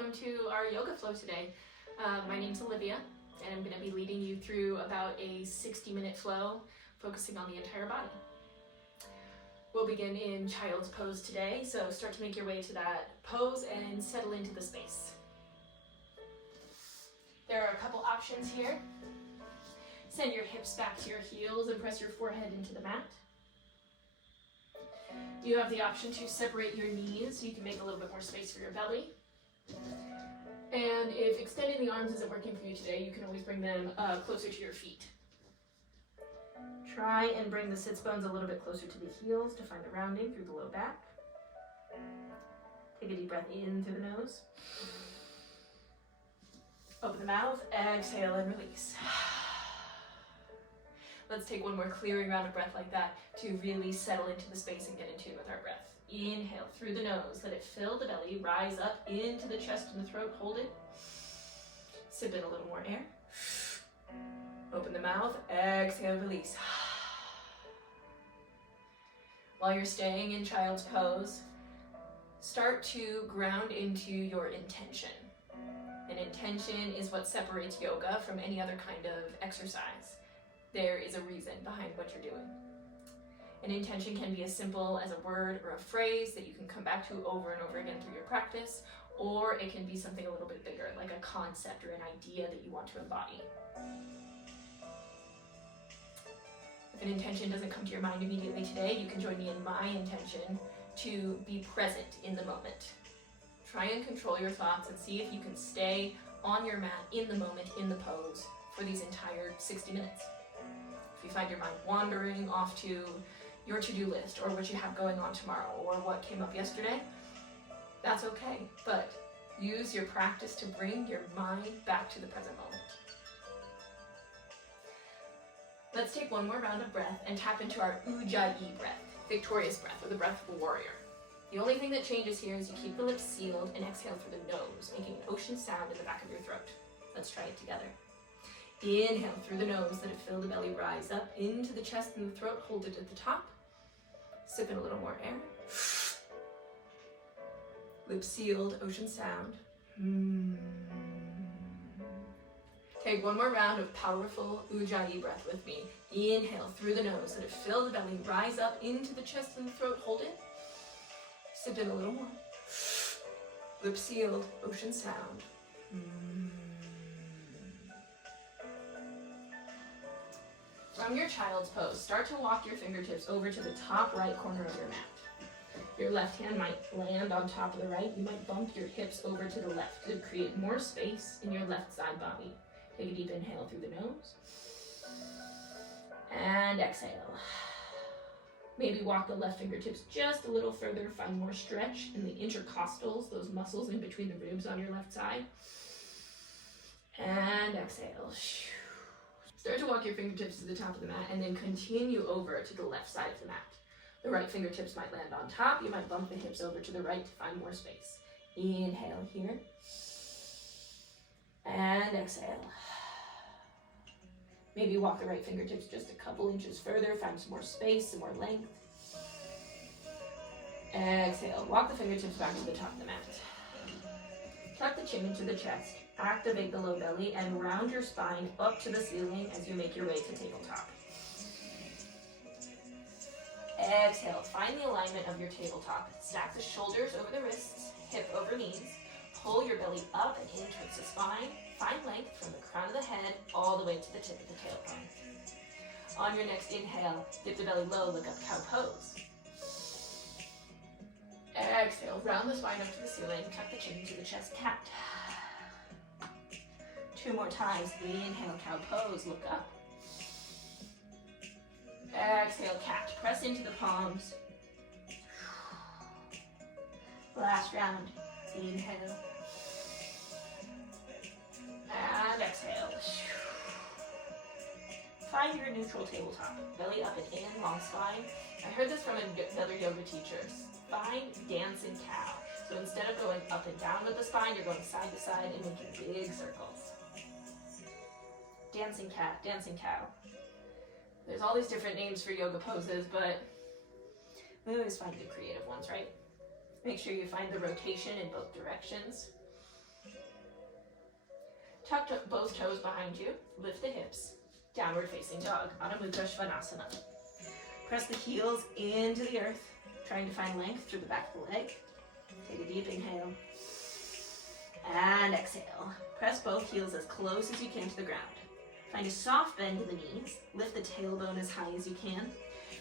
welcome to our yoga flow today. My name's Olivia, and I'm going to be leading you through about a 60-minute flow, focusing on the entire body. We'll begin in child's pose today, so start to make your way to that pose and settle into the space. There are a couple options here. Send your hips back to your heels and press your forehead into the mat. You have the option to separate your knees so you can make a little bit more space for your belly. And if extending the arms isn't working for you today, you can always bring them closer to your feet. Try and bring the sits bones a little bit closer to the heels to find the rounding through the low back. Take a deep breath in through the nose. Open the mouth, exhale and release. Let's take one more clearing round of breath like that to really settle into the space and get in tune with our breath. Inhale through the nose, let it fill the belly, rise up into the chest and the throat, hold it. Sip in a little more air. Open the mouth, exhale, release. While you're staying in child's pose, start to ground into your intention. An intention is what separates yoga from any other kind of exercise. There is a reason behind what you're doing. An intention can be as simple as a word or a phrase that you can come back to over and over again through your practice, or it can be something a little bit bigger, like a concept or an idea that you want to embody. If an intention doesn't come to your mind immediately today, you can join me in my intention to be present in the moment. Try and control your thoughts and see if you can stay on your mat in the moment, in the pose, for these entire 60 minutes. If you find your mind wandering off to your to-do list or what you have going on tomorrow or what came up yesterday, that's okay, but use your practice to bring your mind back to the present moment. Let's take one more round of breath and tap into our Ujjayi breath, victorious breath, or the breath of a warrior. The only thing that changes here is you keep the lips sealed and exhale through the nose, making an ocean sound in the back of your throat. Let's try it together. Inhale through the nose, let it fill the belly, rise up into the chest and the throat, hold it at the top. Sip in a little more air. Lips sealed, ocean sound. Take one more round of powerful Ujjayi breath with me. Inhale through the nose, let it fill the belly, rise up into the chest and the throat, hold it. Sip in a little more. Lips sealed, ocean sound. From your child's pose, start to walk your fingertips over to the top right corner of your mat. Your left hand might land on top of the right. You might bump your hips over to the left to create more space in your left side body. Take a deep inhale through the nose. And exhale. Maybe walk the left fingertips just a little further, find more stretch in the intercostals, those muscles in between the ribs on your left side. And exhale. Start to walk your fingertips to the top of the mat and then continue over to the left side of the mat. The right fingertips might land on top. You might bump the hips over to the right to find more space. Inhale here. And exhale. Maybe walk the right fingertips just a couple inches further, find some more space, some more length. Exhale. Walk the fingertips back to the top of the mat. Tuck the chin into the chest. Activate the low belly and round your spine up to the ceiling as you make your way to tabletop. Exhale, find the alignment of your tabletop. Stack the shoulders over the wrists, hip over knees. Pull your belly up and in towards the spine. Find length from the crown of the head all the way to the tip of the tailbone. On your next inhale, dip the belly low, look up, cow pose. Exhale, round the spine up to the ceiling, tuck the chin into the chest, cat. 2 more times. Inhale, cow pose, look up. Exhale, cat. Press into the palms. Last round. Inhale. And exhale. Find your neutral tabletop. Belly up and in, long spine. I heard this from another yoga teacher. Find dancing cow. So instead of going up and down with the spine, you're going side to side and making big circles. Dancing cat, dancing cow. There's all these different names for yoga poses, but we always find the creative ones, right? Make sure you find the rotation in both directions. Tuck both toes behind you, lift the hips, downward facing dog, Adho Mukha Svanasana. Press the heels into the earth, trying to find length through the back of the leg. Take a deep inhale, and exhale. Press both heels as close as you can to the ground. Find a soft bend in the knees, lift the tailbone as high as you can.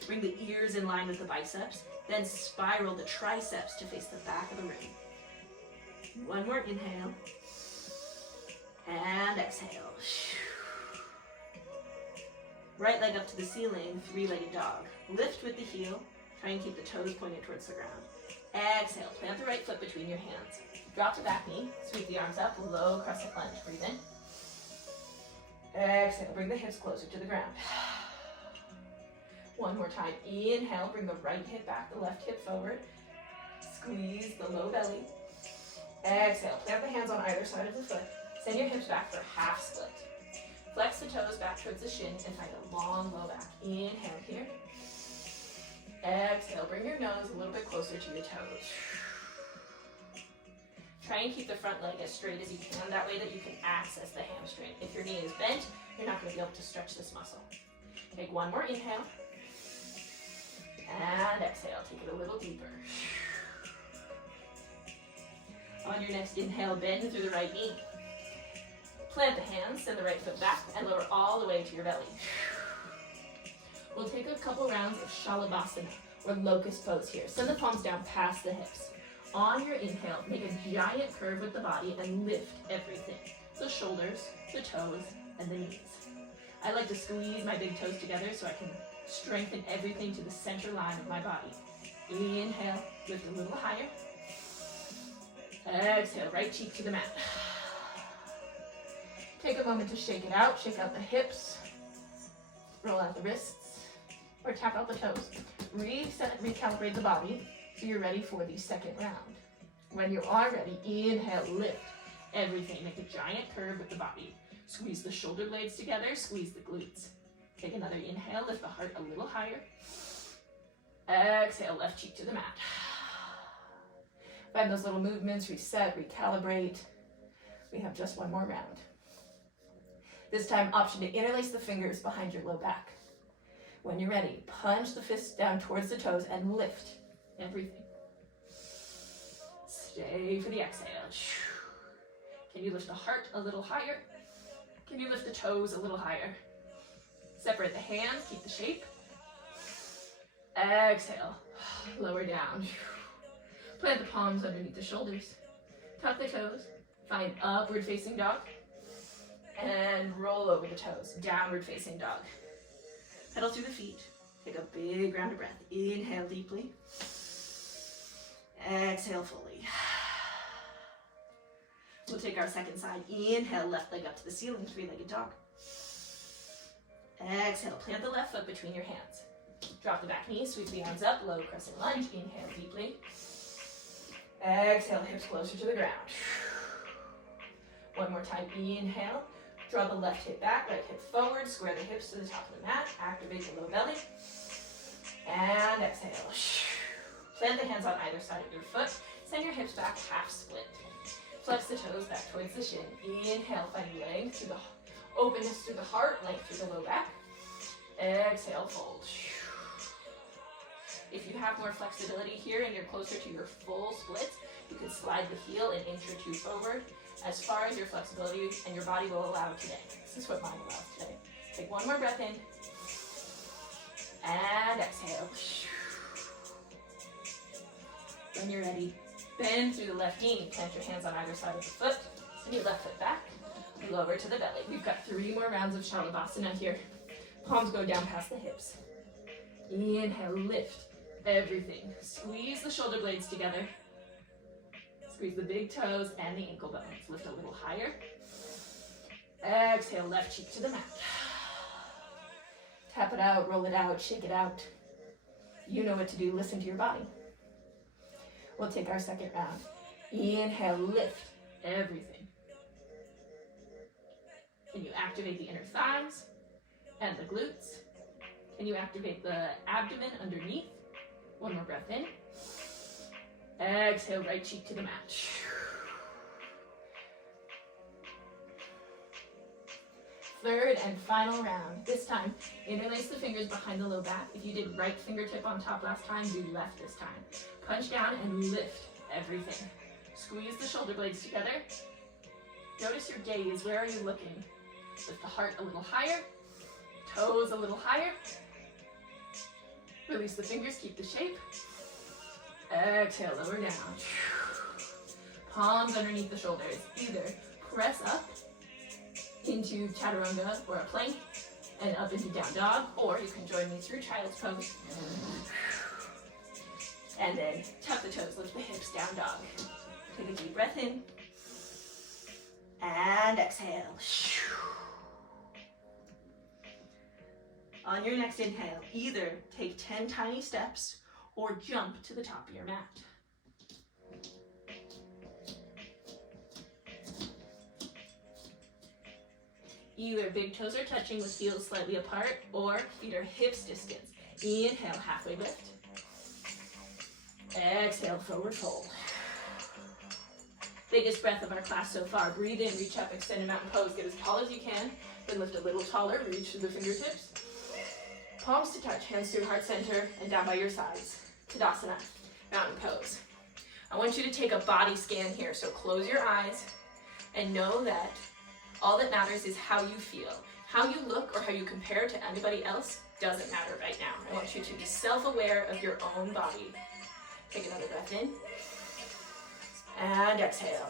Bring the ears in line with the biceps, then spiral the triceps to face the back of the room. One more inhale, and exhale. Right leg up to the ceiling, three-legged dog. Lift with the heel, try and keep the toes pointed towards the ground. Exhale, plant the right foot between your hands. Drop the back knee, sweep the arms up, low crescent lunge, breathe in. Exhale, bring the hips closer to the ground. One more time, inhale, bring the right hip back, the left hip forward. Squeeze the low belly. Exhale, plant the hands on either side of the foot. Send your hips back for half split. Flex the toes back towards the shin and find a long low back. Inhale here. Exhale, bring your nose a little bit closer to your toes. Try and keep the front leg as straight as you can, that way that you can access the hamstring. If your knee is bent, you're not going to be able to stretch this muscle. Take one more inhale. And exhale, take it a little deeper. On your next inhale, bend through the right knee. Plant the hands, send the right foot back, and lower all the way to your belly. We'll take a couple rounds of shavasana, or locust pose here. Send the palms down past the hips. On your inhale, make a giant curve with the body and lift everything. The shoulders, the toes, and the knees. I like to squeeze my big toes together so I can strengthen everything to the center line of my body. Inhale, lift a little higher. Exhale, right cheek to the mat. Take a moment to shake it out. Shake out the hips. Roll out the wrists. Or tap out the toes. Reset, recalibrate the body so you're ready for the second round. When you are ready, inhale, lift everything. Make a giant curve with the body. Squeeze the shoulder blades together. Squeeze the glutes. Take another inhale. Lift the heart a little higher. Exhale, left cheek to the mat. Find those little movements. Reset, recalibrate. We have just one more round. This time, option to interlace the fingers behind your low back. When you're ready, punch the fists down towards the toes and lift everything. Stay for the exhale. Can you lift the heart a little higher? Can you lift the toes a little higher? Separate the hands, keep the shape. Exhale, lower down. Plant the palms underneath the shoulders. Tuck the toes, find upward facing dog. And roll over the toes, downward facing dog. Pedal through the feet. Take a big round of breath. Inhale deeply. Exhale fully. We'll take our second side. Inhale, left leg up to the ceiling, three-legged dog. Exhale, plant the left foot between your hands. Drop the back knee, sweep the arms up, low crescent lunge. Inhale deeply. Exhale, hips closer to the ground. One more time. Inhale. Draw the left hip back, right hip forward, square the hips to the top of the mat, activate the low belly, and exhale. Plant the hands on either side of your foot, send your hips back half split. Flex the toes back towards the shin. Inhale, find length through the openness through the heart, length through the low back. Exhale, fold. If you have more flexibility here and you're closer to your full split, you can slide the heel an inch or two forward, as far as your flexibility and your body will allow today. This is what mine allows today. Take one more breath in. And exhale. When you're ready, bend through the left knee. Plant your hands on either side of the foot. Send your left foot back. Lower to the belly. We've got 3 more rounds of shavasana here. Palms go down past the hips. Inhale, lift everything. Squeeze the shoulder blades together. Squeeze the big toes and the ankle bones. Lift a little higher. Exhale, left cheek to the mat. Tap it out, roll it out, shake it out. You know what to do. Listen to your body. We'll take our second round. Inhale, lift everything. Can you activate the inner thighs and the glutes? Can you activate the abdomen underneath? One more breath in. Exhale, right cheek to the mat. Third and final round. This time, interlace the fingers behind the low back. If you did right fingertip on top last time, do left this time. Punch down and lift everything. Squeeze the shoulder blades together. Notice your gaze. Where are you looking? Lift the heart a little higher. Toes a little higher. Release the fingers, keep the shape. Exhale, lower down. Palms underneath the shoulders. Either press up into chaturanga or a plank and up into down dog, or you can join me through child's pose. And then tuck the toes, lift the hips, down dog. Take a deep breath in. And exhale. On your next inhale, either take 10 tiny steps or jump to the top of your mat. Either big toes are touching with heels slightly apart, or feet are hips distance. Inhale, halfway lift. Exhale, forward fold. Biggest breath of our class so far. Breathe in, reach up, extended mountain pose. Get as tall as you can, then lift a little taller, reach through the fingertips. Palms to touch, hands to heart center, and down by your sides. Tadasana, mountain pose. I want you to take a body scan here, so close your eyes and know that all that matters is how you feel. How you look or how you compare to anybody else doesn't matter right now. I want you to be self-aware of your own body. Take another breath in. And exhale.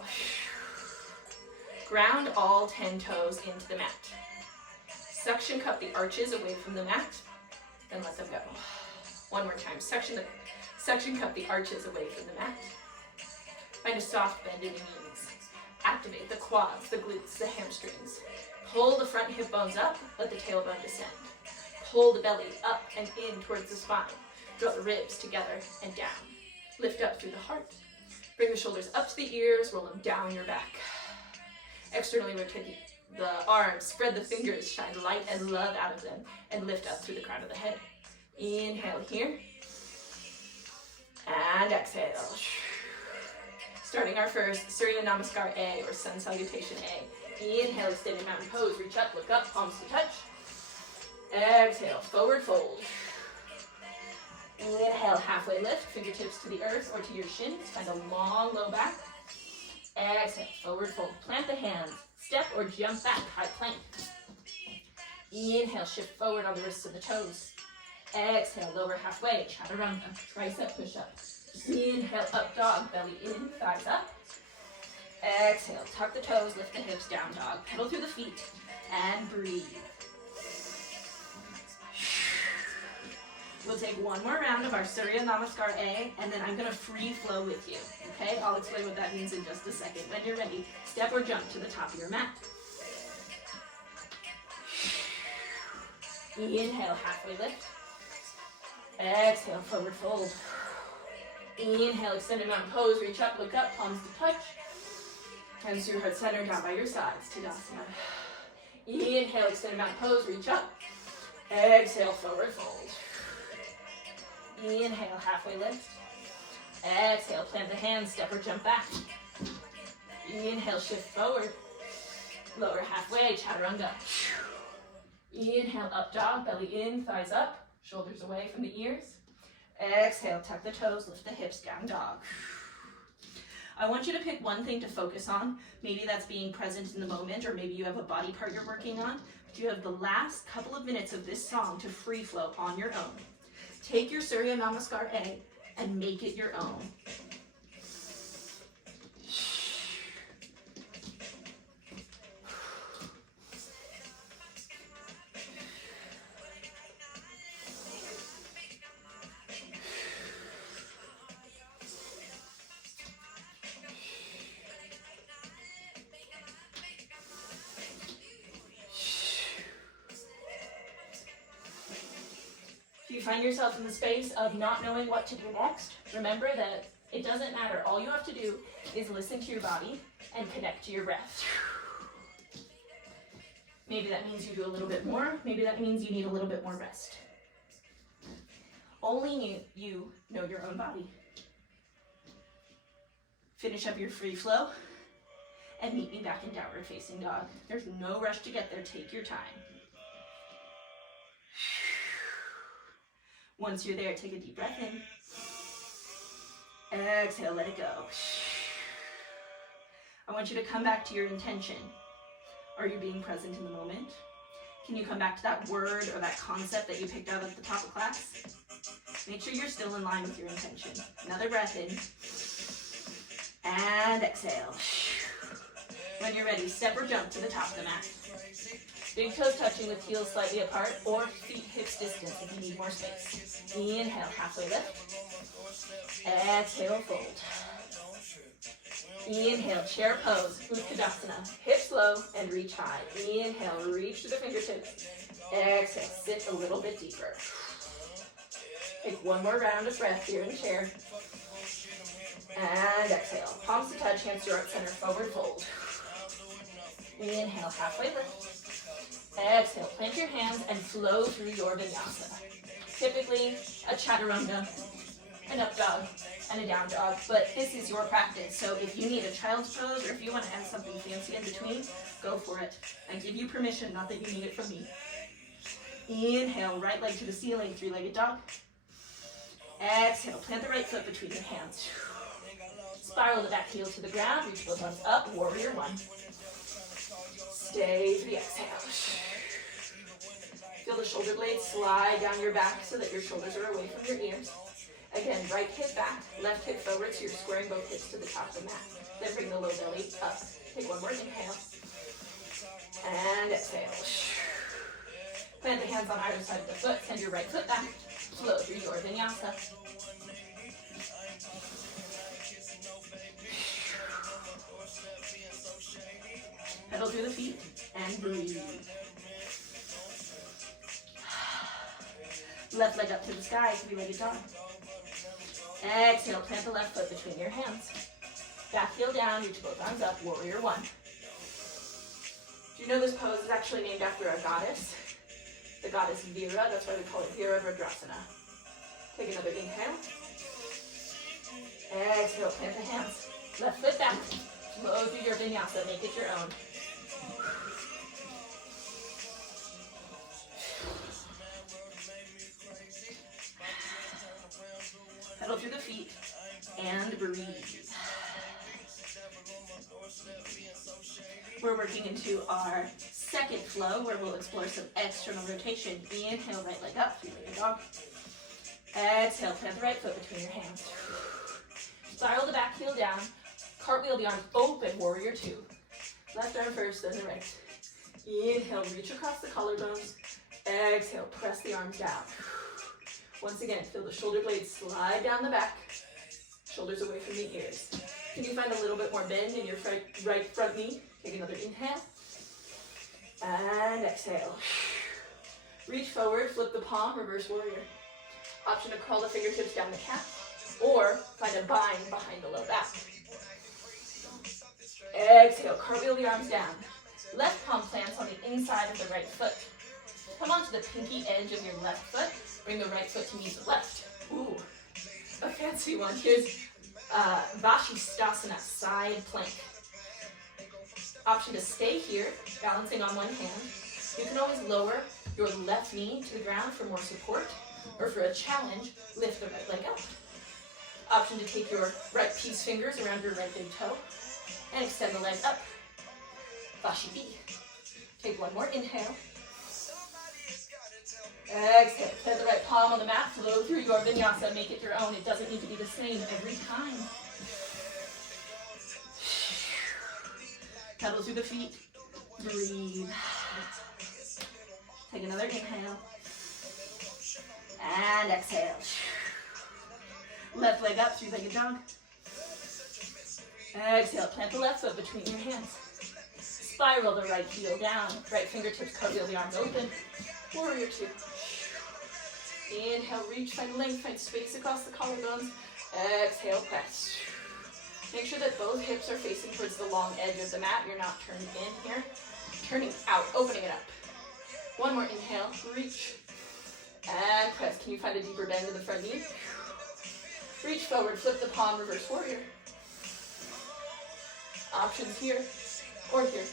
Ground all 10 toes into the mat. Suction cup the arches away from the mat, then let them go. One more time. Suction cup the arches away from the mat. Find a soft bend in the knees. Activate the quads, the glutes, the hamstrings. Pull the front hip bones up, let the tailbone descend. Pull the belly up and in towards the spine. Draw the ribs together and down. Lift up through the heart. Bring the shoulders up to the ears, roll them down your back. Externally rotate the arms, spread the fingers, shine light and love out of them, and lift up through the crown of the head. Inhale here. And exhale. Starting our first Surya Namaskar A, or Sun Salutation A. Inhale, extended mountain pose. Reach up, look up, palms to touch. Exhale, forward fold. Inhale, halfway lift, fingertips to the earth or to your shins. Find a long low back. Exhale, forward fold. Plant the hands. Step or jump back, high plank. Inhale, shift forward on the wrists of the toes. Exhale, lower halfway, chaturanga, tricep push-up. Inhale, up dog, belly in, thighs up. Exhale, tuck the toes, lift the hips, down dog. Pedal through the feet, and breathe. We'll take one more round of our Surya Namaskar A, and then I'm going to free flow with you. Okay, I'll explain what that means in just a second. When you're ready, step or jump to the top of your mat. Inhale, halfway lift. Exhale, forward fold. Inhale, extended mountain pose. Reach up, look up, palms to touch. Hands to your heart center, down by your sides. Tadasana. Inhale, extended mountain pose. Reach up. Exhale, forward fold. Inhale, halfway lift. Exhale, plant the hands, step or jump back. Inhale, shift forward. Lower halfway, chaturanga. Inhale, up dog, belly in, thighs up, shoulders away from the ears. Exhale, tuck the toes, lift the hips, down dog. I want you to pick one thing to focus on. Maybe that's being present in the moment, or maybe you have a body part you're working on. But you have the last couple of minutes of this song to free flow on your own. Take your Surya Namaskar A and make it your own. If you find yourself in the space of not knowing what to do next, remember that it doesn't matter. All you have to do is listen to your body and connect to your breath. Maybe that means you do a little bit more. Maybe that means you need a little bit more rest. Only you know your own body. Finish up your free flow and meet me back in downward facing dog. There's no rush to get there, take your time. Once you're there, take a deep breath in. Exhale, let it go. I want you to come back to your intention. Are you being present in the moment? Can you come back to that word or that concept that you picked out at the top of class? Make sure you're still in line with your intention. Another breath in. And exhale. When you're ready, step or jump to the top of the mat. Big toes touching with heels slightly apart, or feet hips distance if you need more space. Inhale, halfway lift. Exhale, fold. Inhale, chair pose, Uttanasana. Hips low and reach high. Inhale, reach to the fingertips. Exhale, sit a little bit deeper. Take one more round of breath here in chair. And exhale. Palms to touch, hands to heart center, forward fold. Inhale, halfway lift. Exhale, plant your hands and flow through your vinyasa. Typically, a chaturanga, an up dog, and a down dog, but this is your practice. So if you need a child's pose or if you want to add something fancy in between, go for it. I give you permission, not that you need it from me. Inhale, right leg to the ceiling, three-legged dog. Exhale, plant the right foot between your hands. Spiral the back heel to the ground, reach both arms up, warrior one. Stay for the exhale. Feel the shoulder blades slide down your back so that your shoulders are away from your ears. Again, right hip back, left hip forward, so you're squaring both hips to the top of the mat. Then bring the low belly up. Take one more inhale. And exhale. Plant the hands on either side of the foot. Send your right foot back. Flow through your vinyasa. Pedal through the feet and breathe. Left leg up to the sky, three-legged dog. Exhale, plant the left foot between your hands. Back heel down, reach both arms up, warrior one. Do you know this pose is actually named after a goddess? The goddess Vera, that's why we call it Virabhadrasana. Take another inhale. Exhale, plant the hands. Left foot back, flow through your vinyasa, make it your own. Pedal through the feet and breathe. We're working into our second flow where we'll explore some external rotation. Inhale, right leg up, three-legged dog. Exhale, plant the right foot between your hands. Spiral the back heel down. Cartwheel the arms open, warrior two. Left arm first, then the right. Inhale, reach across the collarbones. Exhale, press the arms down. Once again, feel the shoulder blades slide down the back. Shoulders away from the ears. Can you find a little bit more bend in your right front knee? Take another inhale. And exhale. Reach forward, flip the palm, reverse warrior. Option to crawl the fingertips down the calf, or find a bind behind the low back. Exhale, cartwheel the arms down. Left palm plants on the inside of the right foot. Come onto the pinky edge of your left foot. Bring the right foot to meet the left. Ooh, a fancy one. Here's Vashisthasana, side plank. Option to stay here, balancing on one hand. You can always lower your left knee to the ground for more support, or for a challenge, lift the right leg up. Option to take your right peace fingers around your right big toe and extend the leg up. Vashi. Take one more inhale. Exhale, plant the right palm on the mat, flow through your vinyasa, make it your own. It doesn't need to be the same every time. Pedal through the feet, breathe. Take another inhale. And exhale. Left leg up, three-legged dog. Exhale, plant the left foot between your hands. Spiral the right heel down, right fingertips cartwheel the arms open. Warrior two. Inhale, reach, find length, find space across the collarbones. Exhale, press. Make sure that both hips are facing towards the long edge of the mat. You're not turned in here. Turning out, opening it up. One more inhale, reach. And press. Can you find a deeper bend in the front knee? Reach forward, flip the palm, reverse warrior. Options here. or here.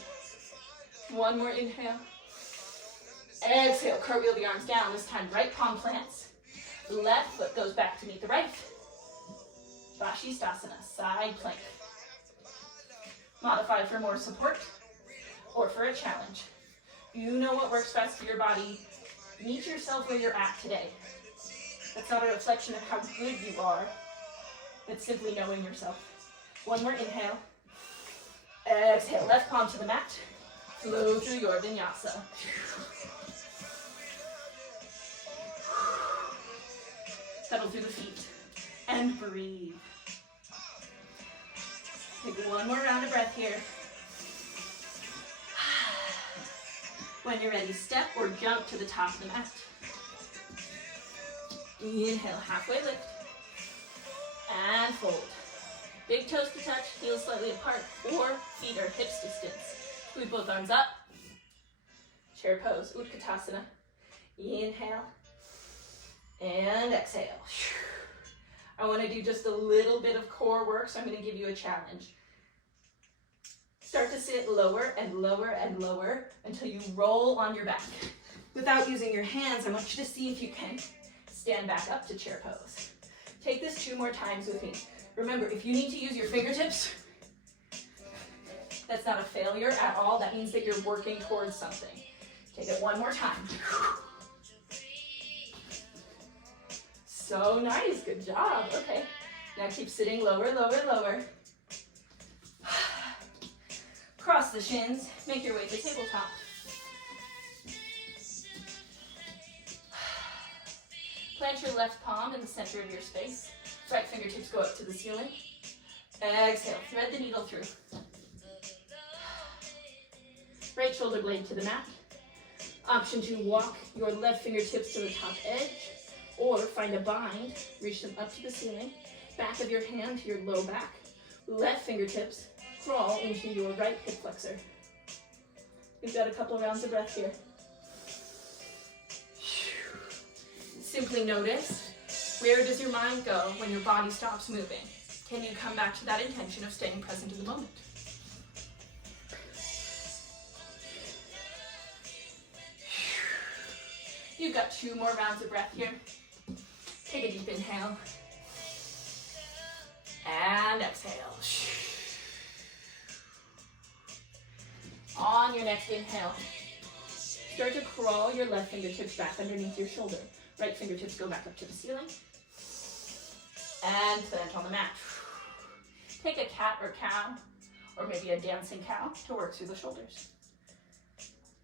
One more inhale. Exhale, cartwheel the arms down. This time, right palm plants. Left foot goes back to meet the right. Vashisthasana, side plank. Modify for more support or for a challenge. You know what works best for your body. Meet yourself where you're at today. That's not a reflection of how good you are. It's simply knowing yourself. One more inhale. Exhale, left palm to the mat. Flow through your vinyasa. Settle through the feet and breathe. Take one more round of breath here. When you're ready, step or jump to the top of the mat. Inhale, halfway lift. And fold. Big toes to touch, heels slightly apart, or feet are hips distance. Sweep both arms up. Chair pose, Utkatasana. Inhale. And exhale. I want to do just a little bit of core work, so I'm going to give you a challenge. Start to sit lower and lower and lower until you roll on your back. Without using your hands, I want you to see if you can stand back up to chair pose. Take this 2 more times with me. Remember, if you need to use your fingertips, that's not a failure at all. That means that you're working towards something. Take it 1 more time. So nice, good job. Okay, now keep sitting lower, lower, lower. Cross the shins, make your way to tabletop. Plant your left palm in the center of your space. Right fingertips go up to the ceiling. Exhale, thread the needle through. Right shoulder blade to the mat. Option to walk your left fingertips to the top edge, or find a bind, reach them up to the ceiling, back of your hand to your low back, left fingertips crawl into your right hip flexor. We've got a couple rounds of breath here. Simply notice, where does your mind go when your body stops moving? Can you come back to that intention of staying present in the moment? You've got 2 more rounds of breath here. Take a deep inhale. And exhale. On your next inhale, start to crawl your left fingertips back underneath your shoulder. Right fingertips go back up to the ceiling. And plant on the mat. Take a cat or cow, or maybe a dancing cow, to work through the shoulders.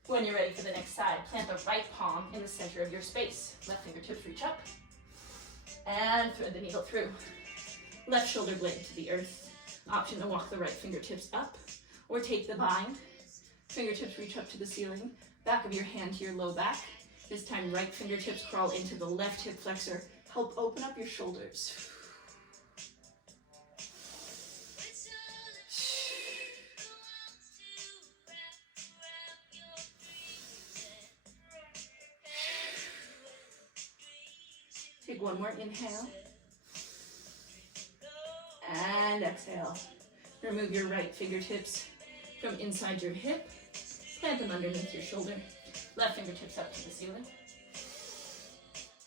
When you're ready for the next side, plant the right palm in the center of your space. Left fingertips reach up. And thread the needle through. Left shoulder blade to the earth. Option to walk the right fingertips up, or take the bind. Fingertips reach up to the ceiling. Back of your hand to your low back. This time, right fingertips crawl into the left hip flexor. Help open up your shoulders. Take 1 more inhale. And exhale. Remove your right fingertips from inside your hip. Plant them underneath your shoulder. Left fingertips up to the ceiling.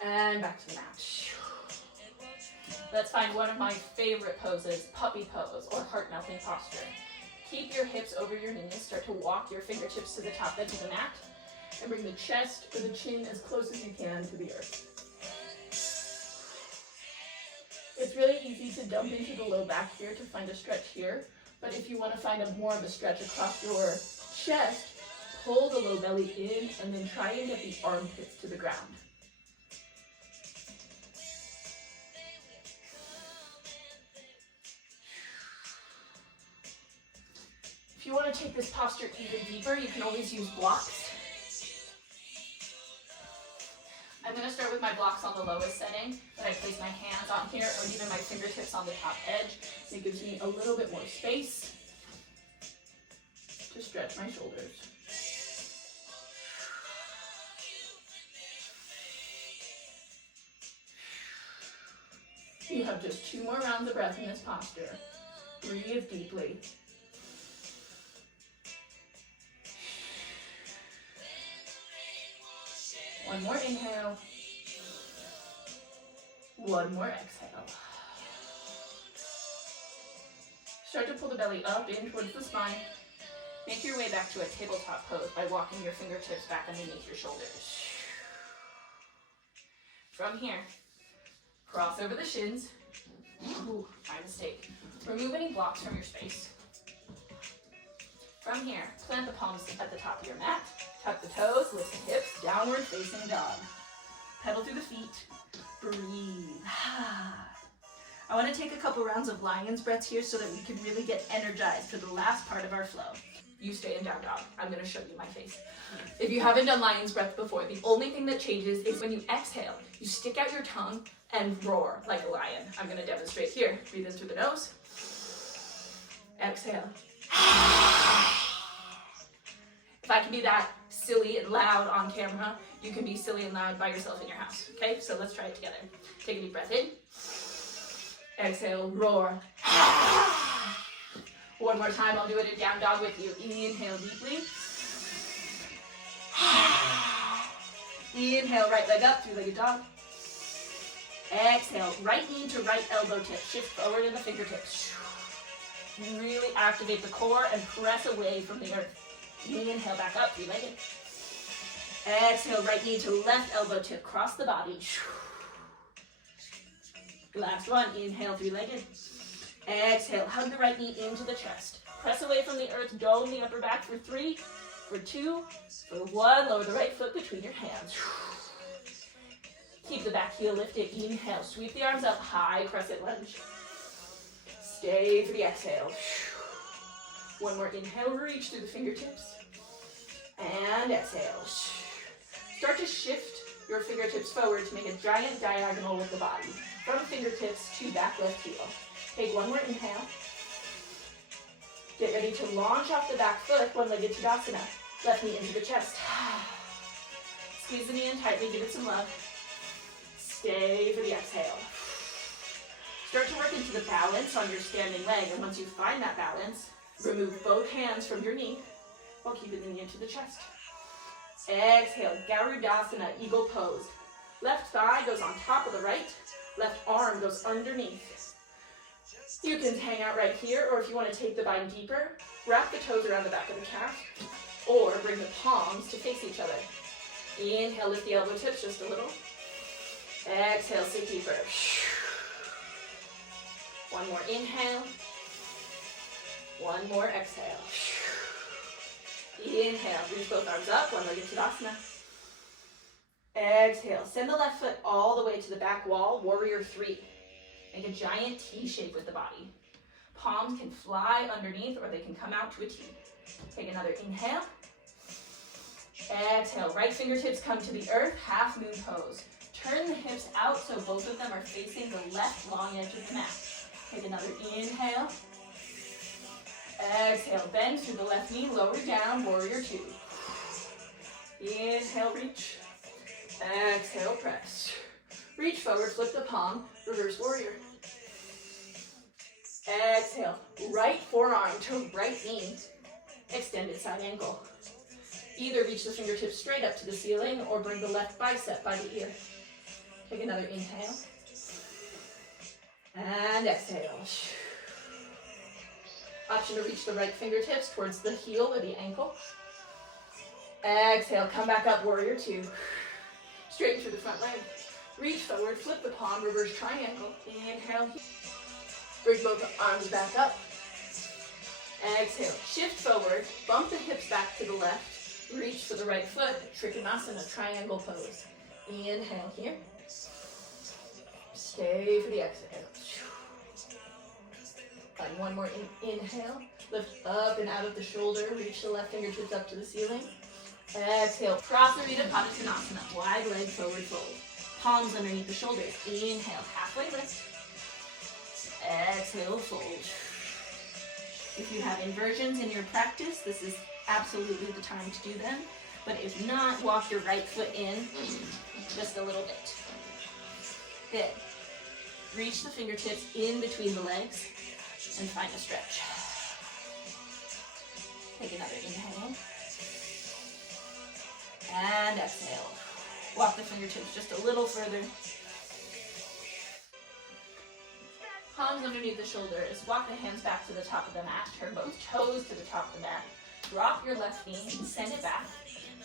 And back to the mat. Let's find one of my favorite poses, puppy pose or heart-melting posture. Keep your hips over your knees. Start to walk your fingertips to the top edge of the mat. And bring the chest or the chin as close as you can to the earth. It's really easy to dump into the low back here to find a stretch here. But if you want to find more of a stretch across your chest, pull the low belly in and then try and get the armpits to the ground. If you want to take this posture even deeper, you can always use blocks. I'm going to start with my blocks on the lowest setting, but I place my hands on here or even my fingertips on the top edge. It gives me a little bit more space to stretch my shoulders. You have just 2 more rounds of breath in this posture. Breathe deeply. One more inhale. One more exhale. Start to pull the belly up in towards the spine. Make your way back to a tabletop pose by walking your fingertips back underneath your shoulders. From here, cross over the shins. Ooh, my mistake. Remove any blocks from your space. From here, plant the palms at the top of your mat. Tuck the toes, lift the hips, downward facing dog. Pedal through the feet. Breathe. I want to take a couple rounds of lion's breaths here so that we can really get energized for the last part of our flow. You stay in down dog. I'm going to show you my face. If you haven't done lion's breath before, the only thing that changes is when you exhale, you stick out your tongue and roar like a lion. I'm going to demonstrate here. Breathe in through the nose. Exhale. If I can be that silly and loud on camera, you can be silly and loud by yourself in your house. Okay, so let's try it together. Take a deep breath in. Exhale, roar. One more time, I'll do it in down dog with you. Inhale deeply. Inhale, right leg up, three-legged dog. Exhale, right knee to right elbow tip. Shift forward in the fingertips. Really activate the core and press away from the earth. Inhale, back up, three-legged. Exhale, right knee to left elbow tip. Cross the body. Last one, inhale, three-legged. Exhale, hug the right knee into the chest. Press away from the earth, dome the upper back for 3, for 2, for 1. Lower the right foot between your hands. Keep the back heel lifted. Inhale, sweep the arms up, high crescent lunge. Stay for the exhale. One more inhale, reach through the fingertips. And exhale. Start to shift your fingertips forward to make a giant diagonal with the body. From fingertips to back left heel. Take one more inhale. Get ready to launch off the back foot, one-legged Tadasana. Left knee into the chest. Squeeze the knee in tightly, give it some love. Stay for the exhale. Start to work into the balance on your standing leg, and once you find that balance, remove both hands from your knee while keeping the knee into the chest. Exhale, Garudasana, eagle pose. Left thigh goes on top of the right, left arm goes underneath. You can hang out right here, or if you want to take the bind deeper, wrap the toes around the back of the calf, or bring the palms to face each other. Inhale, lift the elbow tips just a little. Exhale, sink deeper. One more inhale. One more exhale. Inhale, reach both arms up, one-legged Tadasana. Exhale, send the left foot all the way to the back wall, warrior 3. Make a giant T shape with the body. Palms can fly underneath or they can come out to a T. Take another inhale. Exhale, right fingertips come to the earth, half moon pose. Turn the hips out so both of them are facing the left long edge of the mat. Take another inhale. Exhale, bend through the left knee, lower down, warrior 2. Inhale, reach. Exhale, press. Reach forward, flip the palm, reverse warrior. Exhale, right forearm to right knee, extended side ankle. Either reach the fingertips straight up to the ceiling or bring the left bicep by the ear. Take another inhale. And exhale. Option to reach the right fingertips towards the heel or the ankle. Exhale, come back up, warrior 2. Straighten through the front leg. Reach forward, flip the palm, reverse triangle. Inhale. Bring both arms back up. Exhale, shift forward, bump the hips back to the left. Reach for the right foot, Trikonasana, triangle pose. Inhale here. Stay for the exhale. And one more inhale. Lift up and out of the shoulder. Reach the left fingertips up to the ceiling. Exhale, Prasarita Padottanasana, wide leg forward fold. Palms underneath the shoulders. Inhale, halfway lift. Exhale, fold. If you have inversions in your practice, this is absolutely the time to do them. But if not, walk your right foot in just a little bit. Good. Reach the fingertips in between the legs and find a stretch. Take another inhale. And exhale. Walk the fingertips just a little further. Palms underneath the shoulders. Walk the hands back to the top of the mat. Turn both toes to the top of the mat. Drop your left knee, send it back.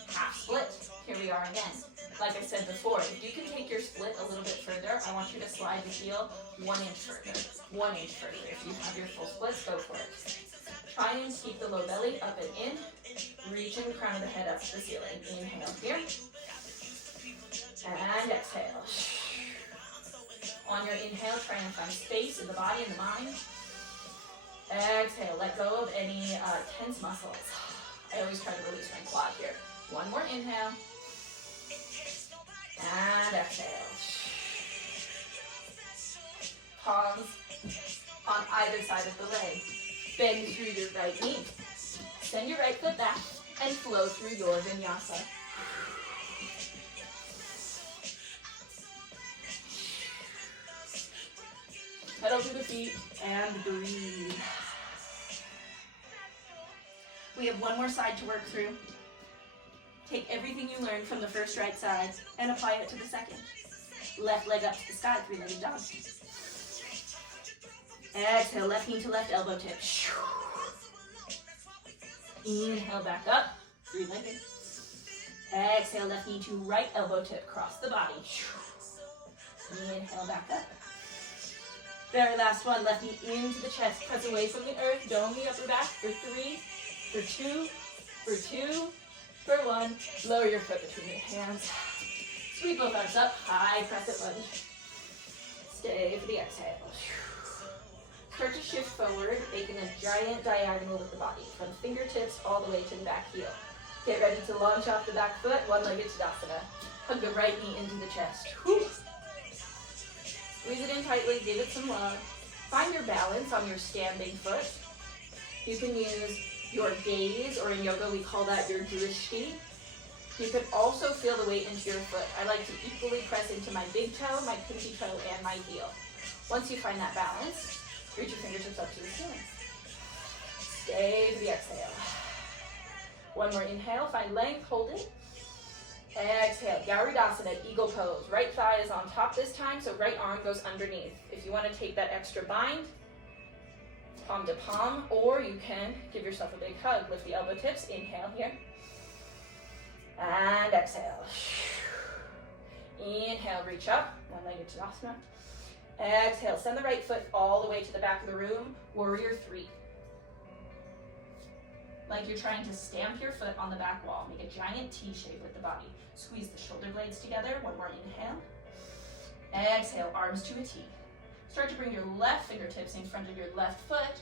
Half split. Here we are again. Like I said before, if you can take your split a little bit further, I want you to slide the heel 1 inch further. 1 inch further. If you have your full splits, go for it. Try and keep the low belly up and in. Reaching the crown of the head up to the ceiling. Inhale here. And exhale. On your inhale, try and find space in the body and the mind. Exhale, let go of any tense muscles. I always try to release my quad here. One more inhale. And exhale. Palms on either side of the leg. Bend through your right knee. Send your right foot back and flow through your vinyasa. Pedal to the feet and breathe. We have one more side to work through. Take everything you learned from the first right side and apply it to the second. Left leg up to the sky, three-legged dog. Exhale, left knee to left elbow tip. Inhale, back up, three-legged. Exhale, left knee to right elbow tip, cross the body. Inhale, back up. Very last one, left knee into the chest, press away from the earth, dome the upper back for 3, for 2, for 2, for 1. Lower your foot between your hands. Sweep both arms up, high crescent lunge. Stay for the exhale. Start to shift forward, making a giant diagonal with the body, from fingertips all the way to the back heel. Get ready to launch off the back foot, one-legged shavasana. Hug the right knee into the chest. Whew. Squeeze it in tightly, give it some love. Find your balance on your standing foot. You can use your gaze, or in yoga we call that your drishti. You can also feel the weight into your foot. I like to equally press into my big toe, my pinky toe, and my heel. Once you find that balance, reach your fingertips up to the ceiling. Stay for the exhale. One more inhale, find length, hold it. Exhale, Garudasana, eagle pose. Right thigh is on top this time, so right arm goes underneath. If you want to take that extra bind, palm to palm, or you can give yourself a big hug. Lift the elbow tips, inhale here. And exhale. Inhale, reach up, one-legged Tadasana. Exhale, send the right foot all the way to the back of the room, warrior 3. Like you're trying to stamp your foot on the back wall. Make a giant T shape with the body. Squeeze the shoulder blades together. One more inhale. Exhale, arms to a T. Start to bring your left fingertips in front of your left foot.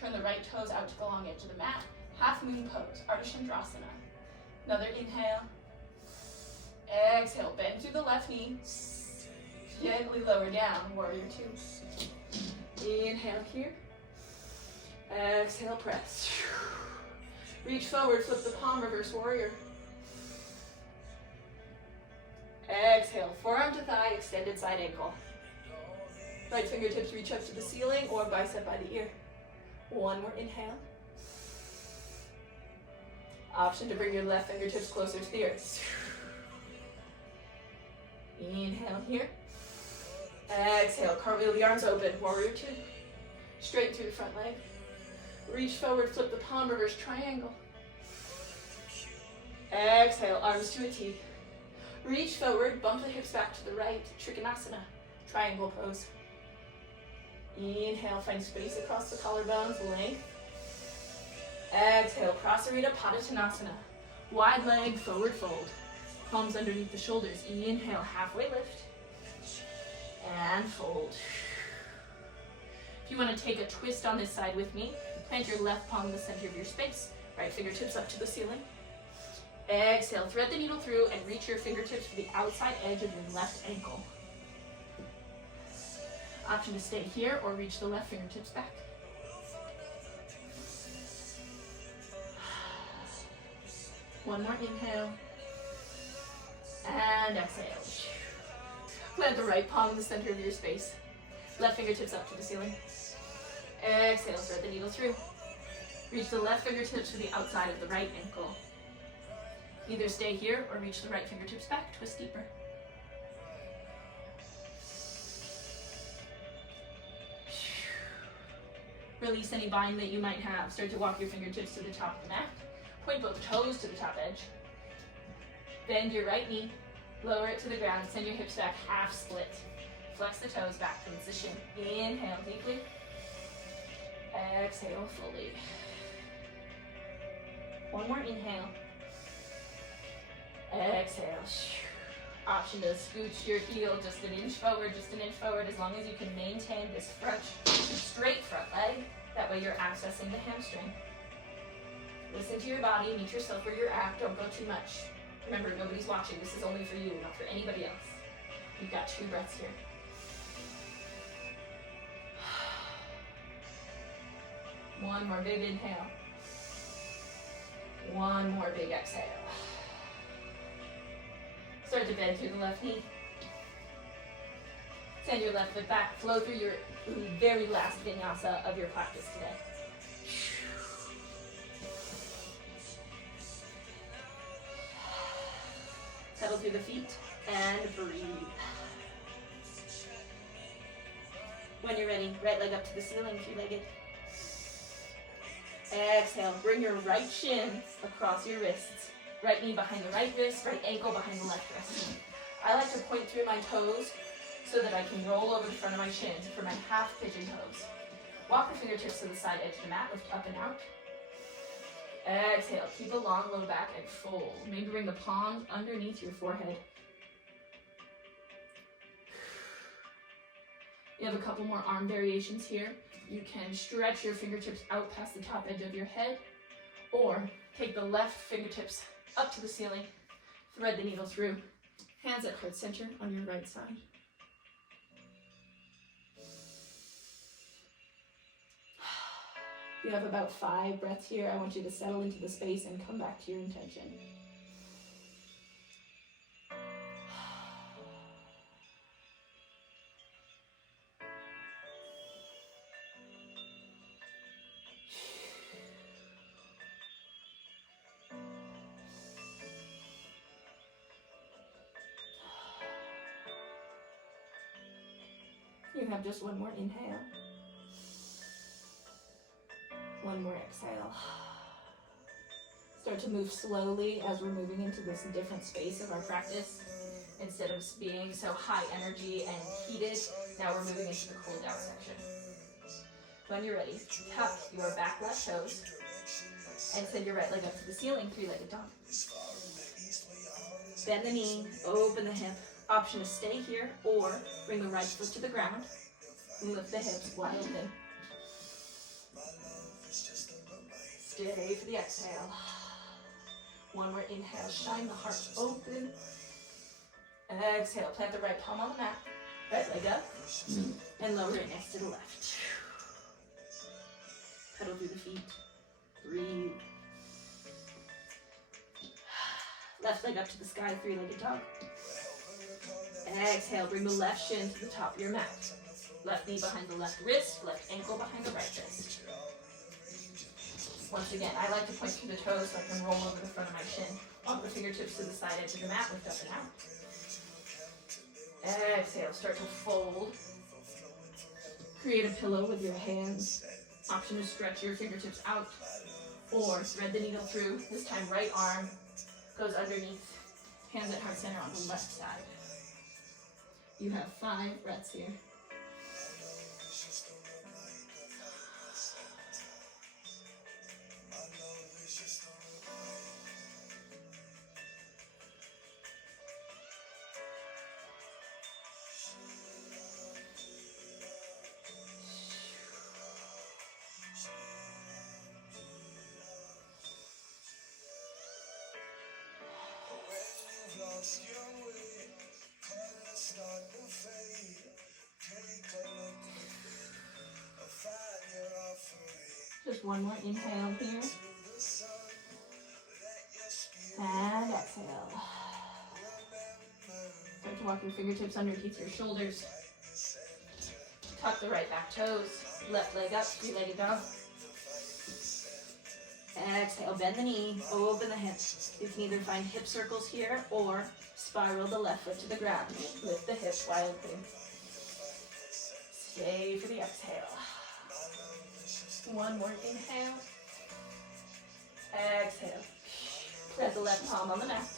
Turn the right toes out to the long edge of the mat. Half moon pose, Ardha Chandrasana. Another inhale. Exhale, bend through the left knee. Gently lower down, warrior 2. Inhale here. Exhale, press. Reach forward, flip the palm, reverse warrior. Exhale, forearm to thigh, extended side ankle. Right fingertips reach up to the ceiling or bicep by the ear. One more inhale. Option to bring your left fingertips closer to the earth. Inhale here. Exhale, cartwheel the arms open, warrior 2. Straight through the front leg. Reach forward, flip the palm, reverse triangle. Exhale, arms to a T. Reach forward, bump the hips back to the right, Trikonasana, triangle pose. Inhale, find space across the collarbones, length. Exhale, Prasarita Padottanasana, wide leg, forward fold. Palms underneath the shoulders. Inhale, halfway lift. And fold. If you want to take a twist on this side with me, plant your left palm in the center of your space. Right fingertips up to the ceiling. Exhale, thread the needle through and reach your fingertips to the outside edge of your left ankle. Option to stay here or reach the left fingertips back. One more inhale. And exhale. Plant the right palm in the center of your space. Left fingertips up to the ceiling. Exhale, thread the needle through. Reach the left fingertips to the outside of the right ankle. Either stay here or reach the right fingertips back, twist deeper. Release any bind that you might have. Start to walk your fingertips to the top of the mat. Point both toes to the top edge. Bend your right knee. Lower it to the ground. Send your hips back, half split. Flex the toes back towards the shin. Inhale deeply. Exhale fully. One more inhale. Exhale. Option to scooch your heel just an inch forward, as long as you can maintain this front, straight front leg. That way you're accessing the hamstring. Listen to your body, meet yourself where you're at, don't go too much. Remember, nobody's watching, this is only for you, not for anybody else. You've got 2 breaths here. One more big inhale. One more big exhale. Start to bend through the left knee. Send your left foot back. Flow through your very last vinyasa of your practice today. Settle through the feet and breathe. When you're ready, right leg up to the ceiling, 3-legged. Exhale, bring your right shin across your wrists. Right knee behind the right wrist, right ankle behind the left wrist. I like to point through my toes so that I can roll over the front of my shin for my half pigeon pose. Walk the fingertips to the side edge of the mat, lift up and out. Exhale, keep a long low back and fold. Maybe bring the palms underneath your forehead. You have a couple more arm variations here. You can stretch your fingertips out past the top edge of your head, or take the left fingertips up to the ceiling, thread the needle through, hands at heart center on your right side. You have about 5 breaths here. I want you to settle into the space and come back to your intention. You have just one more inhale. One more exhale. Start to move slowly as we're moving into this different space of our practice. Instead of being so high energy and heated, now we're moving into the cool down section. When you're ready, tuck your back left toes and send your right leg up to the ceiling, 3-legged dog. Bend the knee, open the hip. Option to stay here or bring the right foot to the ground. Lift the hips wide open. Stay for the exhale. One more inhale, shine the heart open. Exhale, plant the right palm on the mat. Right leg up. And lower it next to the left. Pedal through the feet. Breathe. Left leg up to the sky, 3-legged dog. Exhale, bring the left shin to the top of your mat. Left knee behind the left wrist, left ankle behind the right wrist. Once again, I like to point through the toes so I can roll over the front of my shin. Walk the fingertips to the side edge of the mat, lift up and out. Exhale, start to fold. Create a pillow with your hands. Option to stretch your fingertips out or thread the needle through. This time right arm goes underneath, hands at heart center on the left side. You have 5 breaths here. Just one more inhale here. And exhale. Start to walk your fingertips underneath your shoulders. Tuck the right back toes. Left leg up, 3-legged dog. Exhale, bend the knee, open the hip. You can either find hip circles here or spiral the left foot to the ground. Lift the hip wildly. Stay for the exhale. One more inhale. Exhale. Press the left palm on the mat.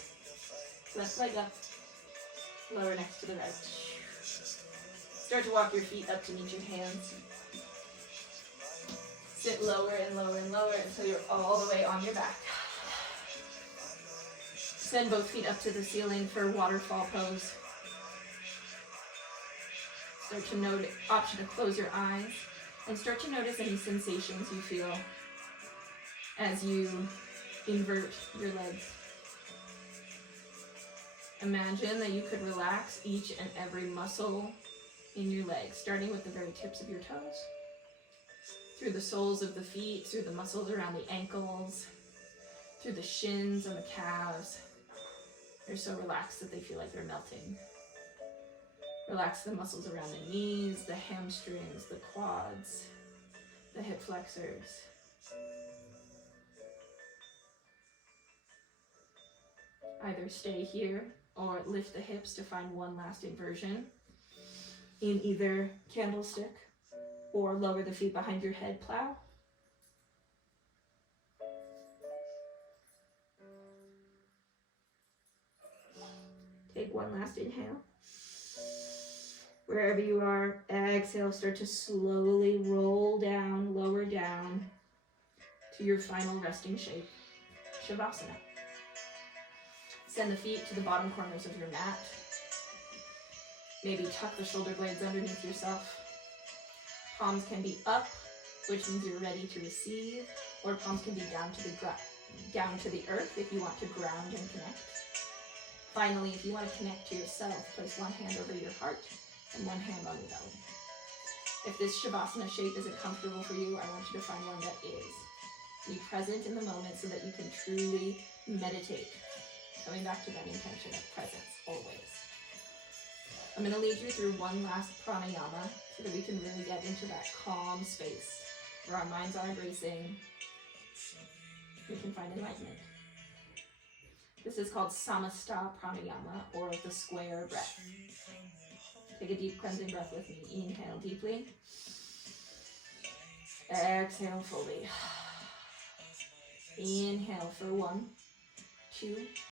Left leg up. Lower next to the right. Start to walk your feet up to meet your hands. Sit lower and lower and lower until you're all the way on your back. Send both feet up to the ceiling for waterfall pose. Start to note, option to close your eyes and start to notice any sensations you feel as you invert your legs. Imagine that you could relax each and every muscle in your legs, starting with the very tips of your toes, through the soles of the feet, through the muscles around the ankles, through the shins and the calves. They're so relaxed that they feel like they're melting. Relax the muscles around the knees, the hamstrings, the quads, the hip flexors. Either stay here or lift the hips to find one last inversion in either candlestick, or lower the feet behind your head, plow. Take one last inhale. Wherever you are, exhale, start to slowly roll down, lower down to your final resting shape, shavasana. Send the feet to the bottom corners of your mat. Maybe tuck the shoulder blades underneath yourself. Palms can be up, which means you're ready to receive, or palms can be down to the earth if you want to ground and connect. Finally, if you want to connect to yourself, place one hand over your heart and one hand on your belly. If this shavasana shape isn't comfortable for you, I want you to find one that is. Be present in the moment so that you can truly meditate. Coming back to that intention of presence always. I'm going to lead you through one last pranayama so that we can really get into that calm space where our minds aren't racing. We can find enlightenment. This is called samasta pranayama, or the square breath. Take a deep cleansing breath with me. Inhale deeply. Exhale fully. Inhale for 1, 2,